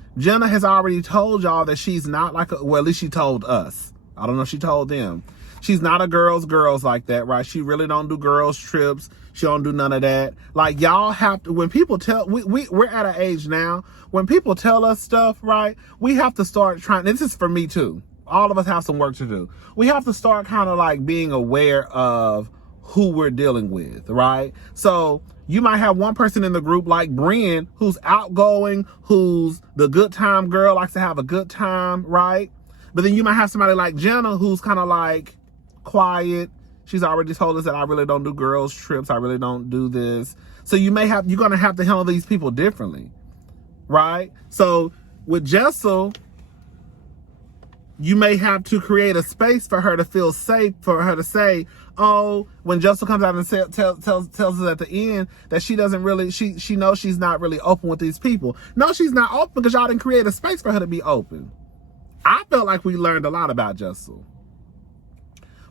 has already told y'all that she's not like well, at least she told us. I don't know if she told them. She's not a girls like that, right? She really don't do girls trips. She don't do none of that. Like, y'all have to, when people tell, we're at an age now, when people tell us stuff, right, we have to start trying, this is for me too. All of us have some work to do. We have to start kind of like being aware of who we're dealing with, right? So you might have one person in the group like Brienne, who's outgoing, who's the good time girl, likes to have a good time, right? But then you might have somebody like Jenna, who's kind of like quiet. She's already told us that I really don't do girls trips. I really don't do this. So you're going to have to handle these people differently, right? So with Jessel, you may have to create a space for her to feel safe, for her to say, oh, when Jessel comes out and tells us at the end that she doesn't really, she knows she's not really open with these people. No, she's not open because y'all didn't create a space for her to be open. I felt like we learned a lot about Jessel.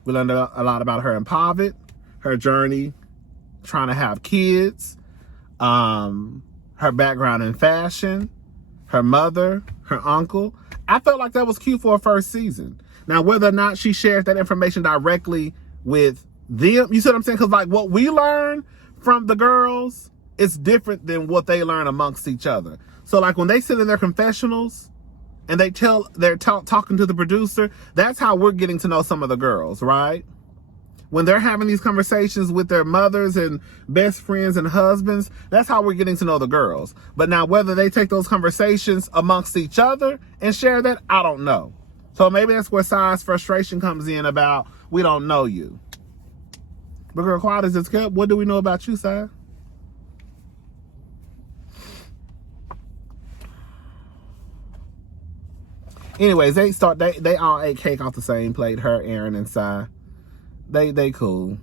We learned a lot about her in Pavit, her journey, trying to have kids, her background in fashion, her mother, her uncle. I felt like that was cute for a first season. Now, whether or not she shares that information directly with them, you see what I'm saying? Because like what we learn from the girls is different than what they learn amongst each other. So like when they sit in their confessionals, and they're talking to the producer, that's how we're getting to know some of the girls, right? When they're having these conversations with their mothers and best friends and husbands, that's how we're getting to know the girls. But now whether they take those conversations amongst each other and share that, I don't know. So maybe that's where Sai's frustration comes in about, we don't know you. But girl, quiet as it's kept, what do we know about you, Sai? Anyways, they all ate cake off the same plate. Her, Aaron, and Sai. They cool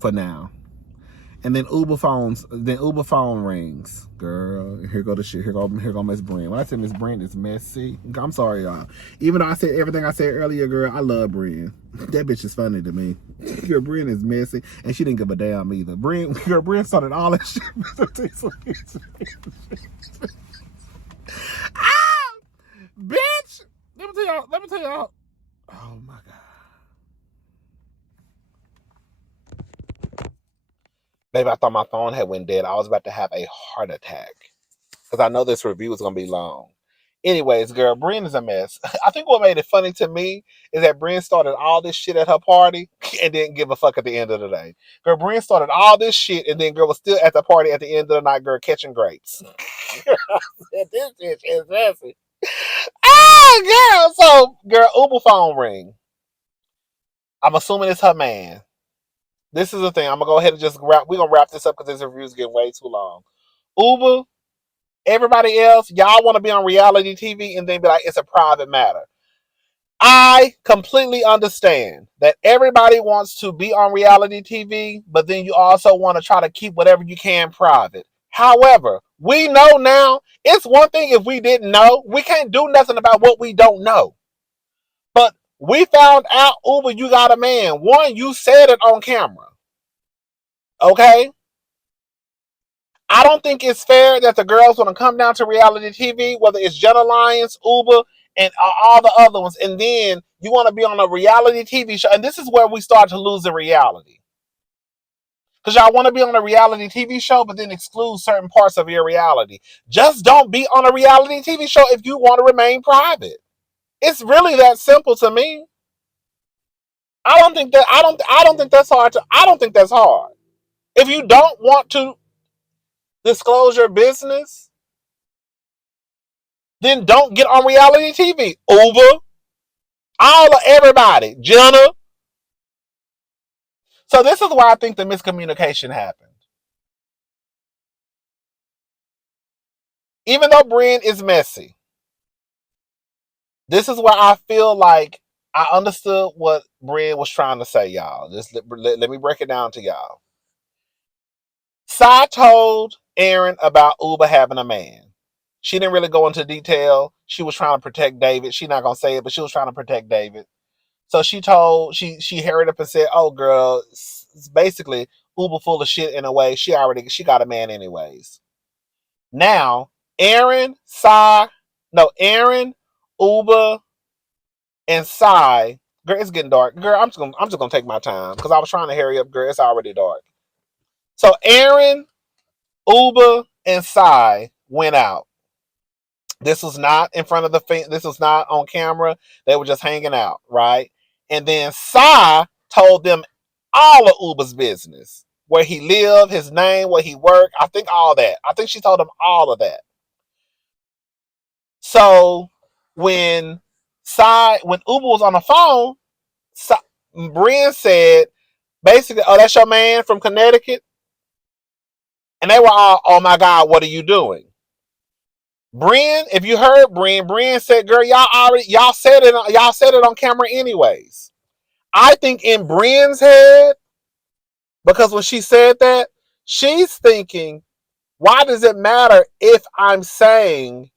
for now. And then Uber phone rings. Girl, here go the shit. Here go Miss Brienne. When I said Miss Brienne is messy, I'm sorry, y'all. Even though I said everything I said earlier, girl, I love Brienne. That bitch is funny to me. Girl, Brienne is messy, and she didn't give a damn either. Brienne started all that shit. Bitch! Let me tell y'all. Oh my God. Baby, I thought my phone had went dead. I was about to have a heart attack. Because I know this review is going to be long. Anyways, girl, Brienne is a mess. I think what made it funny to me is that Brienne started all this shit at her party and didn't give a fuck at the end of the day. Girl, Brienne started all this shit and then girl was still at the party at the end of the night, girl, catching grapes. This bitch is messy. Girl. So, girl, Uber phone ring. I'm assuming it's her man. This is the thing. I'm going to go ahead and just we're going to wrap this up because this review's getting way too long. Uber, everybody else, y'all want to be on reality TV and then be like, it's a private matter. I completely understand that everybody wants to be on reality TV, but then you also want to try to keep whatever you can private. However, we know now, it's one thing if we didn't know. We can't do nothing about what we don't know. But we found out, Uber, you got a man. One, you said it on camera. Okay? I don't think it's fair that the girls want to come down to reality TV, whether it's Jenna Lyons, Uber, and all the other ones, and then you want to be on a reality TV show, and this is where we start to lose the reality. Because y'all want to be on a reality TV show, but then exclude certain parts of your reality. Just don't be on a reality TV show if you want to remain private. It's really that simple to me. I don't think that's hard I don't think that's hard. If you don't want to disclose your business, then don't get on reality TV. Uber, all of everybody, Jenna. So this is why I think the miscommunication happened. Even though Brian is messy, this is where I feel like I understood what Brian was trying to say, y'all. Just let me break it down to y'all. Sai told Aaron about Uber having a man. She didn't really go into detail. She was trying to protect David. She's not gonna say it, but she was trying to protect David. So she hurried up and said, "Oh, girl, it's basically Uber full of shit in a way. She got a man anyways." Now, Aaron, Uber, and Sai. Girl, it's getting dark. Girl, I'm just gonna take my time because I was trying to hurry up. Girl, it's already dark. So Aaron, Uber, and Sai went out. This was not in front of this was not on camera. They were just hanging out, right? And then Sai told them all of Uber's business. Where he lived, his name, where he worked. I think all that. I think she told them all of that. So when Uber was on the phone, Brian said basically, "Oh, that's your man from Connecticut," and they were all, "Oh my God, what are you doing?" Brian, if you heard Brian said, "Girl, y'all said it on camera anyways." I think in Brian's head, because when she said that, she's thinking, "Why does it matter if I'm saying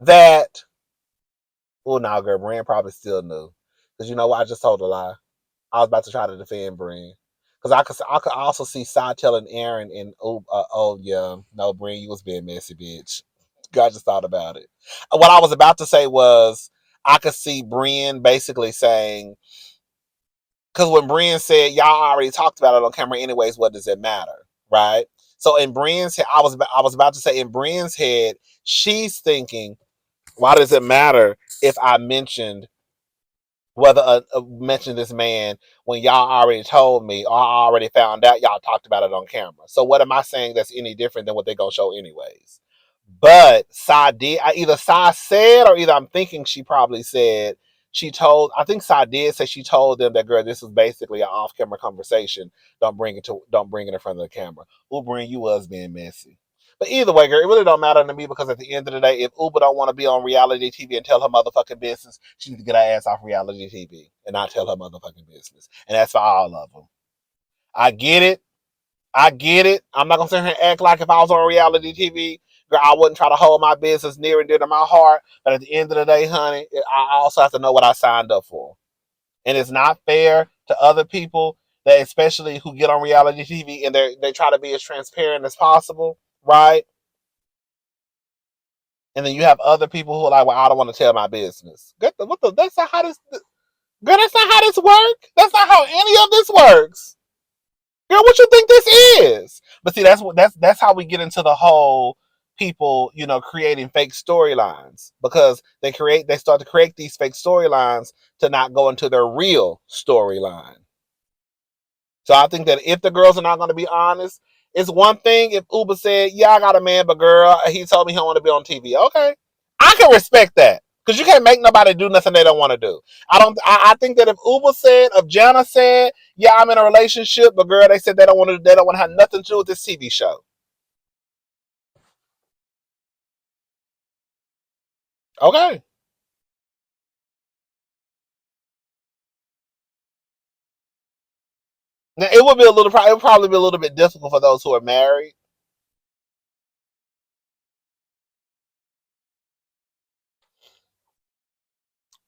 that?" Oh, no, girl, Brian probably still knew, because you know what? I just told a lie. I was about to try to defend Brian. Because I could also see Sai telling Aaron and oh yeah, no, Brian, you was being messy, bitch. I just thought about it. What I was about to say was I could see Brian basically saying, because when Brian said y'all already talked about it on camera anyways, what does it matter, right? So in Brian's head, I was about to say in Brian's head, she's thinking, why does it matter if I mentioned whether mention this man when y'all already told me or I already found out y'all talked about it on camera. So what am I saying that's any different than what they're gonna show anyways? But either Sai said or either I'm thinking she probably said I think Sai did say she told them that, girl, this is basically an off camera conversation. Don't bring it in front of the camera. Uber and you was being messy. But either way, girl, it really don't matter to me because at the end of the day, if Uber don't want to be on reality TV and tell her motherfucking business, she needs to get her ass off reality TV and not tell her motherfucking business. And that's for all of them. I get it. I get it. I'm not gonna sit here and act like if I was on reality TV, girl, I wouldn't try to hold my business near and dear to my heart. But at the end of the day, honey, I also have to know what I signed up for. And it's not fair to other people that especially who get on reality TV and they try to be as transparent as possible, right? And then you have other people who are like, well, I don't want to tell my business. That's not how this girl, that's not how this works. That's not how any of this works. Girl, what you think this is? But see, that's how we get into the whole people, creating fake storylines because they start to create these fake storylines to not go into their real storyline. So I think that if the girls are not going to be honest, it's one thing if Uber said, "Yeah, I got a man, but girl, he told me he don't want to be on TV." Okay, I can respect that because you can't make nobody do nothing they don't want to do. I think that if Jana said, "Yeah, I'm in a relationship," but girl, they said they don't want to have nothing to do with this TV show. Okay, now it would be it would probably be a little bit difficult for those who are married.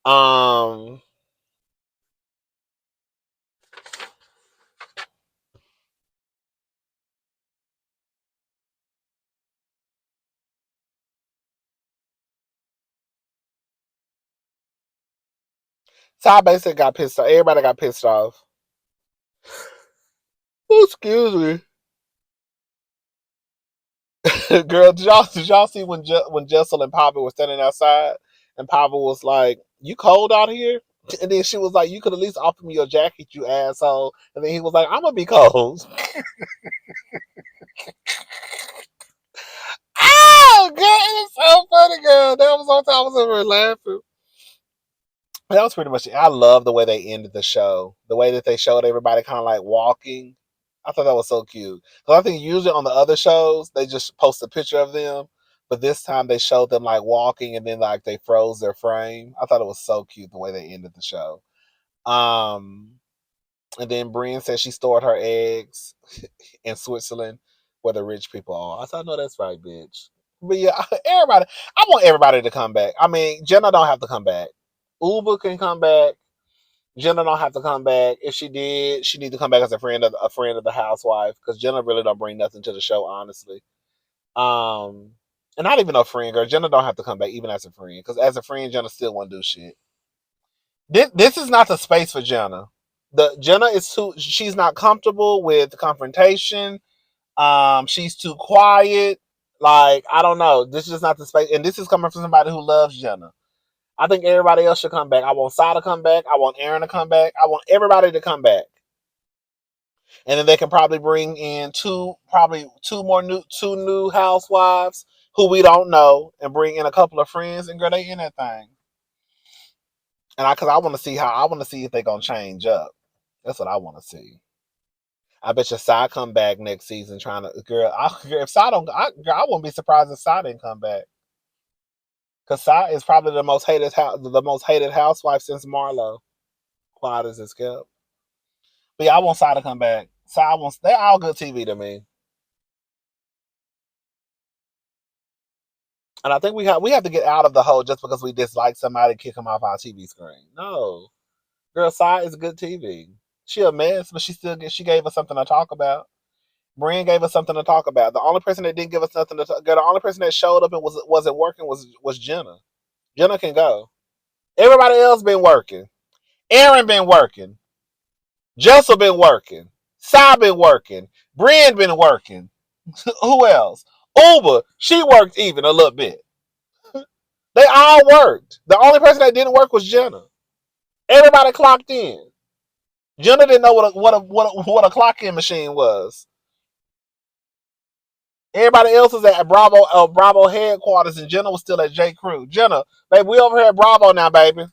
Um, Sai basically got pissed off. Everybody got pissed off. Oh, excuse me. Girl, did y'all see when Jessel and Papa were standing outside and Papa was like, "You cold out here?" And then she was like, "You could at least offer me your jacket, you asshole." And then he was like, "I'm gonna be cold." Oh, girl, it was so funny, girl. That was on time. I was over laughing. That was pretty much it. I love the way they ended the show. The way that they showed everybody kind of like walking. I thought that was so cute. Because I think usually on the other shows, they just post a picture of them. But this time they showed them like walking and then like they froze their frame. I thought it was so cute the way they ended the show. Um, and then Brienne said she stored her eggs in Switzerland where the rich people are. I said, no, that's right, bitch. But yeah, everybody, I want everybody to come back. I mean, Jenna don't have to come back. Uber can come back. Jenna don't have to come back. If she did, she need to come back as a friend of the housewife because Jenna really don't bring nothing to the show, honestly. And not even a friend, girl. Jenna don't have to come back even as a friend because as a friend, Jenna still won't do shit. This is not the space for Jenna. The Jenna is too. She's not comfortable with confrontation. She's too quiet. Like I don't know. This is not the space, and this is coming from somebody who loves Jenna. I think everybody else should come back. I want Sai to come back. I want Aaron to come back. I want everybody to come back. And then they can probably bring in two new housewives who we don't know, and bring in a couple of friends, and girl, they in that thing. And because I want to see if they're gonna change up. That's what I want to see. I bet you Sai come back next season trying to if Sai don't, I wouldn't be surprised if Sai didn't come back. Cause Sai is probably the most hated housewife since Marlo. Quiet as it's kept. But yeah, I want Sai to come back. They're all good TV to me. And I think we have to get out of the whole just because we dislike somebody kick them off our TV screen. No. Girl, Sai is good TV. She a mess, but she gave us something to talk about. Brian gave us something to talk about. The only person that didn't give us nothing to talk. The only person that showed up and wasn't working was Jenna. Jenna can go. Everybody else been working. Aaron been working. Jessel been working. Sai been working. Brian been working. Who else? Uber, she worked even a little bit. They all worked. The only person that didn't work was Jenna. Everybody clocked in. Jenna didn't know what a clock in machine was. Everybody else was at Bravo headquarters, and Jenna was still at J. Crew. Jenna, baby, we over here at Bravo now, baby.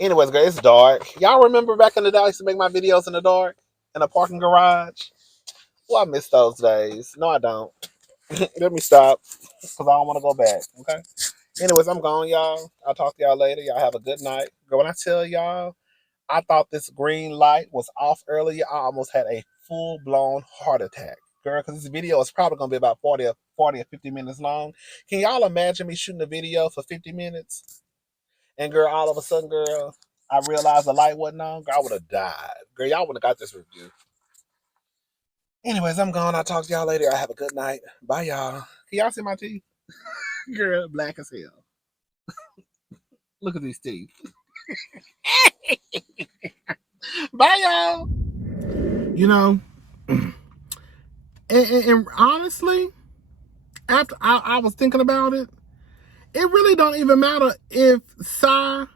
Anyways, girl, it's dark. Y'all remember back in the day I used to make my videos in the dark in a parking garage? Well, I miss those days. No, I don't. Let me stop because I don't want to go back. Okay. Anyways, I'm gone, y'all. I'll talk to y'all later. Y'all have a good night. Girl, when I tell y'all, I thought this green light was off earlier. I almost had a full blown heart attack. Girl, because this video is probably going to be about 40 or 50 minutes long. Can y'all imagine me shooting a video for 50 minutes? And girl, all of a sudden, girl, I realized the light wasn't on. Girl, I would have died. Girl, y'all would have got this review. Anyways, I'm gone. I'll talk to y'all later. I have a good night. Bye, y'all. Can y'all see my teeth? Girl, black as hell. Look at these teeth. Bye, y'all. You know, and honestly, after I was thinking about it, it really don't even matter if Sai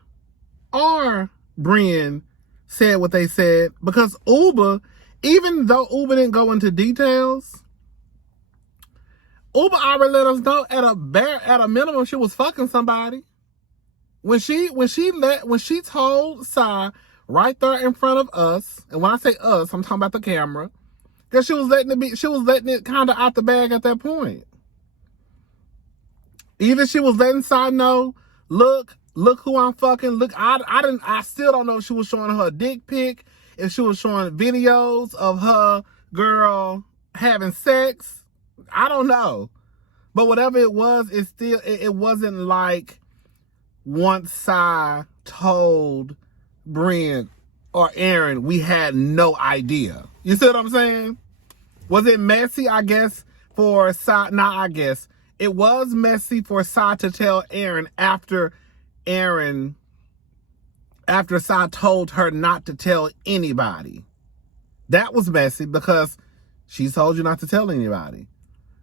or Brian said what they said, because Uber, even though Uber didn't go into details, Uber already let us know at a minimum she was fucking somebody. When she told Sai right there in front of us, and when I say us, I'm talking about the camera, because she was letting it kind of out the bag at that point. Either she was letting Sai know, look who I'm fucking. Look, I still don't know if she was showing her a dick pic, if she was showing videos of her girl having sex. I don't know. But whatever it was, it wasn't like once Sai told Brian or Aaron, we had no idea. You see what I'm saying? Was it messy? I guess for Sai. Nah, I guess it was messy for Sai to tell Aaron after Aaron after Sai told her not to tell anybody. That was messy because she told you not to tell anybody.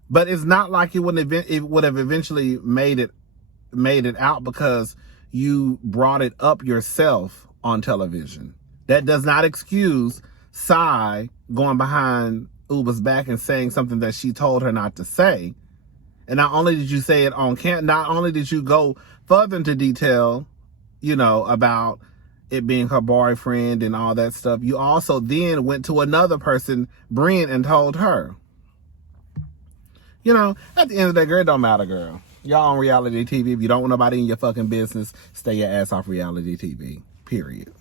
But it's not like it would have eventually made it out because you brought it up yourself on television. That does not excuse Sai going behind Uba's back and saying something that she told her not to say. And not only did you say it on camera, not only did you go further into detail, about it being her boyfriend and all that stuff, you also then went to another person, Brent, and told her. At the end of the day, girl, it don't matter, girl. Y'all on reality TV. If you don't want nobody in your fucking business, stay your ass off reality TV. Period.